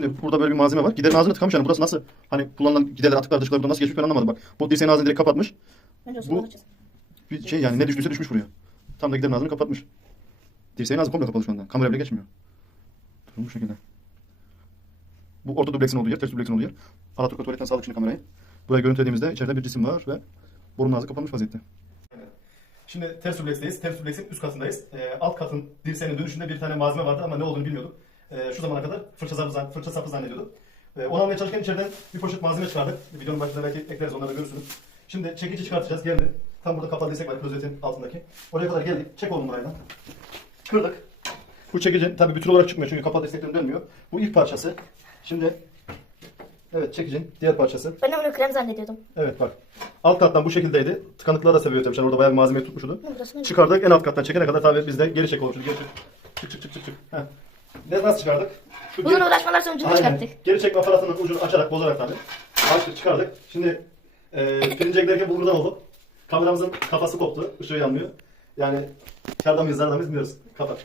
Şimdi burada böyle bir malzeme var. Giderin ağzını tıkamış yani. Burası nasıl? Hani kullanılan giderler, atıklar, dışkılar burada nasıl geçmiş ben anlamadım bak. Bu dirseğin ağzını direkt kapatmış. Önce Bu-. Bir şey yani ne düştüyse düşmüş buraya. Tam da giderin ağzını kapatmış. Dirseğin ağzı komple kapalı şu anda. Kamera bile geçmiyor. Durum bu şekilde. Bu orta dubleksin olduğu yer, ters dubleksin olduğu yer. Alaturka tuvaletten sağlık şimdi kamerayı. Buraya görüntülediğimizde içeride bir cisim var ve borunun ağzı kapanmış vaziyette. Şimdi ters dubleksteyiz. Ters dubleksin üst katındayız. Ee, alt katın dirseğinin dönüşünde bir tane malzeme vardı ama ne olduğunu bilmiyorduk. Ee, şu zamana kadar fırça sapı, fırça sapı zannediyorduk. Ee, onu almaya çalışırken içeriden bir poşet malzeme çıkardık. Videonun başında belki ekleriz onları görürsünüz. Şimdi çekici çıkartacağız. Geldi. Tam burada kapalı dirsek var klozetin altındaki. Oraya kadar geldik. Çek oğlum burayla. Kırdık. Bu çekici tabii bütün olarak çıkmıyor çünkü kapalı dirseklerin dönmüyor. Bu ilk parçası. Şimdi evet çekicin diğer parçası. Ben de bunu krem zannediyordum. Evet bak. Alt kattan bu şekildeydi. Tıkanıklığa da sebep etmişler. Orada bayağı malzemeyi tutmuştu. Çıkardık en alt kattan çekene kadar tabii biz de geri çek olmuş. Geri çek. Çık çık çık çık çık. Heh. Ne nasıl çıkardık? Şu geri- uğraşmalar sonucunda Aynen. çıkarttık. Geri çekme aparatının ucunu açarak bozarak tabii. Açtık çıkardık. Şimdi e, pirince giderken bulgurdan olduk. Kameramızın kafası koptu. Işığı yanmıyor. Yani karda mıyız zarda mıyız bilmiyoruz. Kapat.